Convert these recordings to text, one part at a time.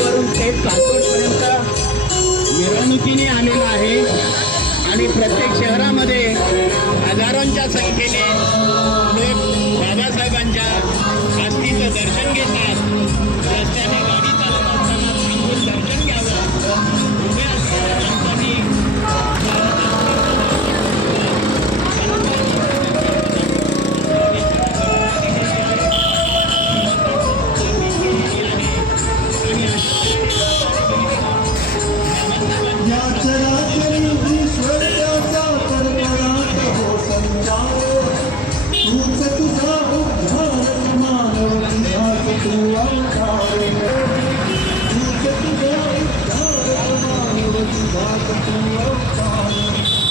वरून थेट कानपूरपर्यंत मिरवणुकीने आलेला आहे आणि प्रत्येक शहरामध्ये हजारोंच्या संख्येने लोक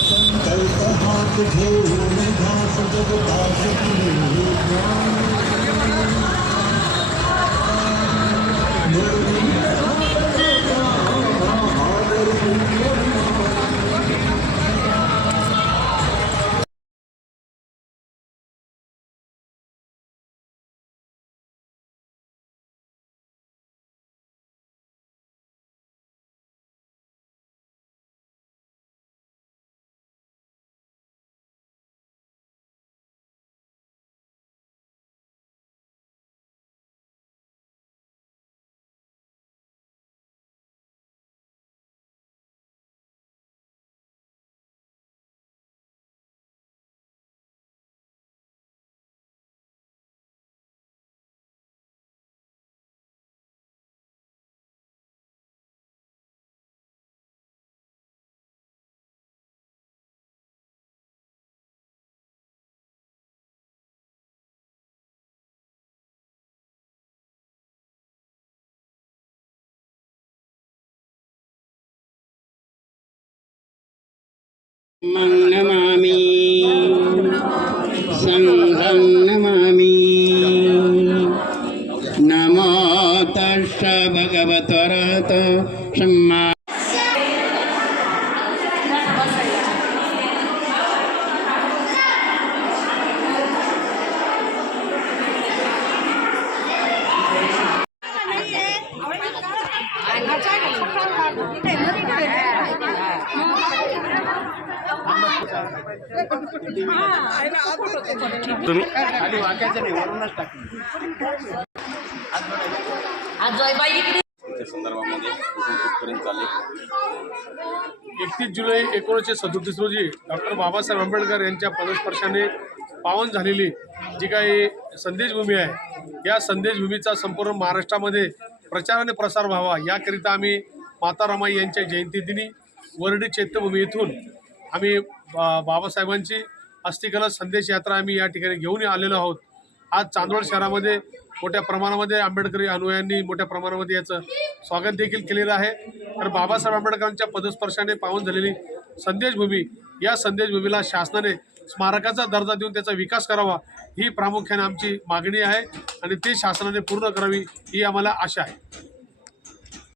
संकल्प हात घेऊन घास जगतास नमामि सङ्घं नमामि नमो तस्स भगवतरत सम्मा संदर्भामध्ये कुठपर्यंत चालले एकतीस जुलै एकोणीसशे सदोतीस रोजी डॉक्टर बाबासाहेब आंबेडकर यांच्या पदस्पर्शाने पावन झालेली जी काही संदेशभूमी आहे या संदेशभूमीचा संपूर्ण महाराष्ट्रामध्ये प्रचार आणि प्रसार व्हावा याकरिता आम्ही माता रमाई यांच्या जयंतीदिनी वर्डी चैत्यभूमी येथून आम्ही बा बाबासाहेबांची अस्थिकलश संदेश यात्रा आम्ही या ठिकाणी घेऊन आलेलो आहोत. आज चांदवड शहरामध्ये मोठ्या प्रमाणामध्ये आंबेडकरी अनुयायांनी मोठ्या प्रमाणामध्ये याचं स्वागत देखील केलेलं आहे. तर बाबासाहेब आंबेडकरांच्या पदस्पर्शाने पावन झालेली संदेशभूमी या संदेशभूमीला शासनाने स्मारकाचा दर्जा देऊन त्याचा विकास करावा ही प्रामुख्याने आमची मागणी आहे आणि ती शासनाने पूर्ण करावी ही आम्हाला आशा आहे.